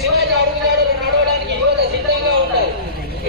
శివాజీ అడుగుజాడలు నడవడానికి యువత సిద్ధంగా ఉంటారు.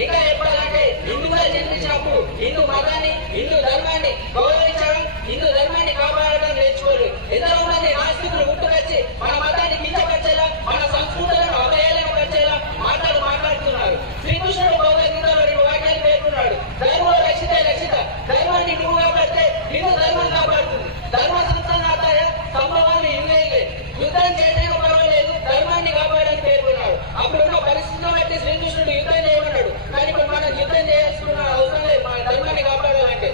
ఇంకా చెప్పాలంటే హిందువుగా జన్మించినప్పుడు హిందూ మతాన్ని, హిందూ ధర్మాన్ని గౌరవించడం, హిందూ ధర్మాన్ని కాపాడడం నేర్చుకోరు. ఎందరో మంది నాస్తికులు గుర్తుకొచ్చి మన మతాన్ని కించపరిచేలా, మన సంస్కృతులను అవహేళనపరిచేలా మాట్లాడుతున్నారు. శ్రీకృష్ణుడు భగవద్గీతలో 2 వాక్యాలు పేర్కొన్నాడు. ధర్మో రక్షితే రక్షిత, ధర్మాన్ని నువ్వు కాపాడితే హిందూ ధర్మం కాపాడుతుంది. ధర్మ సంస్థానాయ సంభవాన్ని ఇవ్వలేదు, యుద్ధం చేయడం పర్వాలేదు, ధర్మాన్ని కాపాడని పేర్కొన్నాడు. అప్పుడున్న పరిస్థితులను బట్టి శ్రీకృష్ణుడు యుద్ధం చేయమన్నాడు. కానీ ఇప్పుడు మనం యుద్ధం చేయాల్సిన అవసరం లేదు. మన ధర్మాన్ని కాపాడాలంటే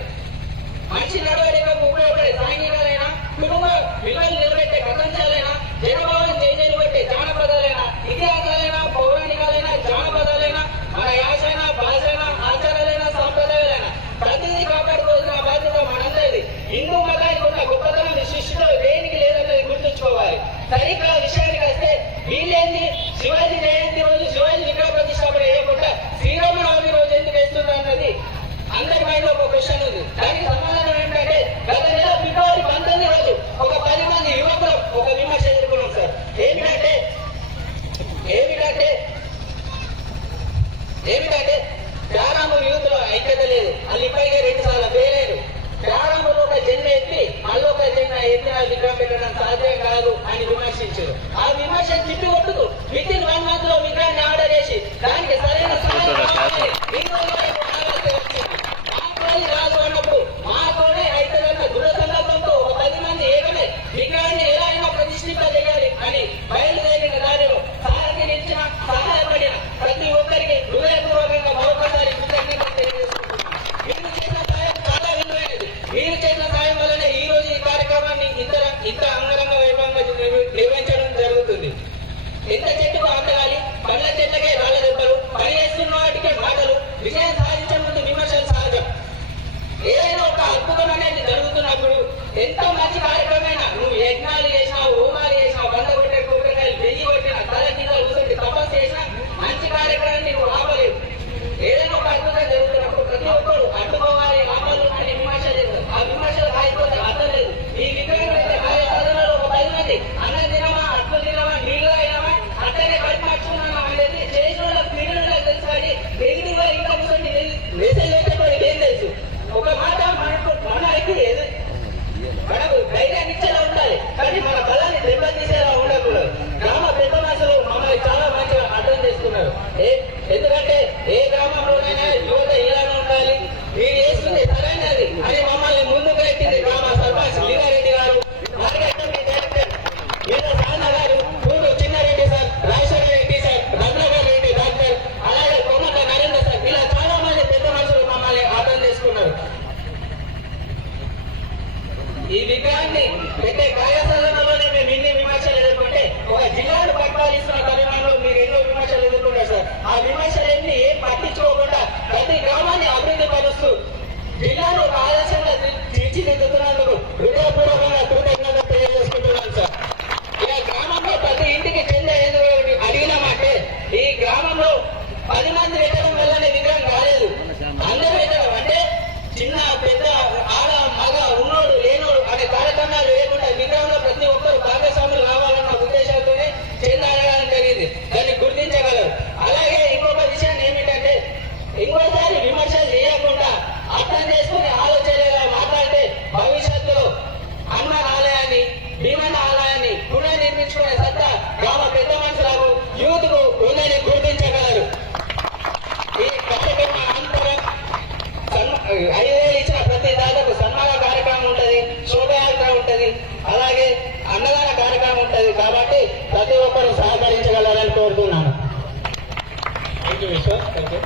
మనిషి నడవడికకు ఉపయోగపడే సాంఘికాలైనా, కుటుంబ విలువలు నిలబెట్టే కథంశాలైనా, జనభావం చైతన్యం పెట్టే జానపదాలైనా, ఇతిహాసాలైనా, పౌరాణికాలైనా, జానపదాలైనా, మన యాసైనా, భాషైనా, ఆచారాలైనా, సాంప్రదాయాలైనా ప్రతిదీ కాపాడుకోవాల్సిన బాధ్యత మనందరిది. హిందూ మతానికి ఉన్న గొప్పతనం సృష్టిలో దేనికి లేదన్నది గుర్తుంచుకోవాలి. సరిగ్గా విషయానికి వస్తే వీళ్ళేంది శివాజీ జయంతి రోజు శివాజీ విగ్రహ ప్రతిష్టాపన చేయకుండా శ్రీరామనవమి రోజు ఎందుకు వేస్తుంది అన్నది అందరి మైండ్ లో ఒక క్వశ్చన్ ఉంది. దానికి సమాధానం ఏంటంటే గత నెల ఫిబ్రవరి 19 రోజు ఒక 10 మంది యువకులు ఒక విమర్శ ఎదుర్కొన్నాం సార్. ఏమిటంటే ప్రారంభం యూత్ లో ఐక్యత లేదు. వాళ్ళు ఇప్పటికే 2 సార్లు పేలేదు. ప్రారంభంలో ఒక జెండా ఎత్తి మళ్ళీ ఒక జెండా ఎత్తిన విగ్రహం పెట్టడం సాధ్యం కాదు అని విమర్శించారు. ఆ విమర్శ తిప్పి కొట్టుకు వితిన్ 1 మంత్ లో విగ్రహాన్ని ఆర్డర్ చేసి దానికి సరైన రాదు అన్నప్పుడు మాతోనే అయితేదన్న దృఢ సంకల్పంతో ఒక 10 మంది ఏకమే విగ్రహాన్ని ఎలా అయినా ప్రతిష్ఠింపజేయాలి అని బయలుదేరిన దారిలో సారథి నిలిచిన, సహాయపడిన ప్రతి ఒక్కరికి హృదయపూర్వకంగా మరొకసారి కృతజ్ఞతలు తెలియజేసుకుంటున్నాను. మీరు చేసిన సాయం చాలా విలువైనది. మీరు చేసిన సాయం వల్లనే ఈ రోజు ఈ కార్యక్రమాన్ని ఇంత అంగరంగ వైభవంగా నిర్వహించడం జరుగుతుంది. ఎంత చెట్టుకు ఆటగాలి, పండ్ల చెట్లకే రాళ్ళ దెబ్బలు, పని చేస్తున్న వాటికే మాటలు, విజయం సాధించే ముందు విమర్శలు సహజం. ఏదైనా ఒక అద్భుతం అనేది జరుగుతున్నప్పుడు ఎంతో మంచి కార్యక్రమమైనా నువ్వు యజ్ఞాలు చేసినా, హోమాలు చేసినా, 100 కొట్టే కొబ్బరికాయలు 1000 కొట్టినా, తల కింద కూర్చొని తపస్సు చేసినా మంచి కార్యక్రమాన్ని నువ్వు ఆపలేవు. ఏదైనా ఒక అద్భుతం జరుగుతున్నప్పుడు ప్రతి ఒక్కరు అడ్డుకోవాలి, ఆపలు అని విమర్శ చేస్తారు. ఆ విమర్శలు రాయిపోతే అర్థం లేదు. ఈ విగ్రహం అయితే కార్యసాధనలో ఒక 10 మంది అన్నం తినమా, అట్లు తినమా, నీళ్ళు అయినామా, అట్టనే కట్టి మార్చుకున్నామా అనేది చేసిన వాళ్ళకి క్రీడలు తెలుసు. కానీ నెగిటివ్ గా ఇంకా కూర్చొని మెసేజ్ వచ్చేటప్పుడు ఏం తెలుసు. ఒక మాట మనకి మనకు ధైర్యాన్ని ఇచ్చేలా ఉండాలి, కానీ మన బలాన్ని దెబ్బతీసేలా ఉండకూడదు. గ్రామ పెద్ద మనుషులు మమ్మల్ని చాలా మంచిగా అర్థం చేసుకున్నారు. ఎందుకంటే ఏ గ్రామంలోనైనా యువత ఇలానే ఉండాలి, మీరు చేస్తుంది సరైనది అని మమ్మల్ని ముందుకు ఎక్కింది గ్రామ సర్పంచ్ లీలారెడ్డి గారు, సాధన గారు, పూర్వ Chinna Reddy sir, Rajasekhara Reddy sir, Ratnakar Reddy doctor, అలాగే కొమ్మట నరేంద్ర సార్, ఇలా చాలా మంది పెద్ద మనుషులు మమ్మల్ని అర్థం చేసుకున్నారు. ఈ విగ్రహాన్ని పెట్టే కార్యసాధనలోనే మేము ఇన్ని విమర్శలు ఎదుర్కొంటే ఒక జిల్లాను పరిపాలిస్తున్న తరుణంలో మీరు ఎన్నో విమర్శలు ఎదుర్కొన్నారు సార్. ఆ విమర్శలన్నీ ఏం పట్టించుకోకుండా ప్రతి గ్రామాన్ని అభివృద్ధి పరుస్తూ జిల్లాను ఒక ఆదర్శంగా తీర్చిదిద్దుతున్నందుకు హృదయపూర్వకంగా కృతజ్ఞతలు తెలియజేసుకుంటున్నాను సార్. ఇక గ్రామంలో ప్రతి ఇంటికి చెందే అడిగినామంటే ఈ గ్రామంలో 10 మంది పెట్టడం వల్లనే విగ్రహం కాలేదు. అందరూ పెట్టడం అంటే చిన్న పెద్ద ఆడ మగ ఉన్నోడు లేనోడు అనే కార్యక్రమాలు లేకుండా విగ్రహంలో ప్రతి ఒక్కరు భాగస్వాములు కావాలన్న ఉద్దేశాలతోనే చెందాడడానికి జరిగింది. దాన్ని గుర్తించగలరు. అలాగే ఇంకొక విషయం ఏమిటంటే ఇంకోసారి విమర్శలు చేయకుండా అర్థం చేసుకుని ఆలోచనగా మాట్లాడితే భవిష్యత్తులో హనుమాన్ ఆలయాన్ని, భీమన్న ఆలయాన్ని పునర్నిర్మించుకునే సత్తా గ్రామ పెద్ద మనుషులకు, యూత్ కు ఉందని గుర్తించగలరు. ఈ కార్యక్రమ అనంతరం 5,000 ఇచ్చిన ప్రతి దాదాపు సన్మాన కార్యక్రమం ఉంటుంది, శోభయాత్ర ఉంటుంది, అలాగే అన్నదాన కార్యక్రమం ఉంటుంది. కాబట్టి ప్రతి ఒక్కరూ సహకరించగలరని కోరుతున్నాను. థ్యాంక్ యూ విశ్వ. Thank you.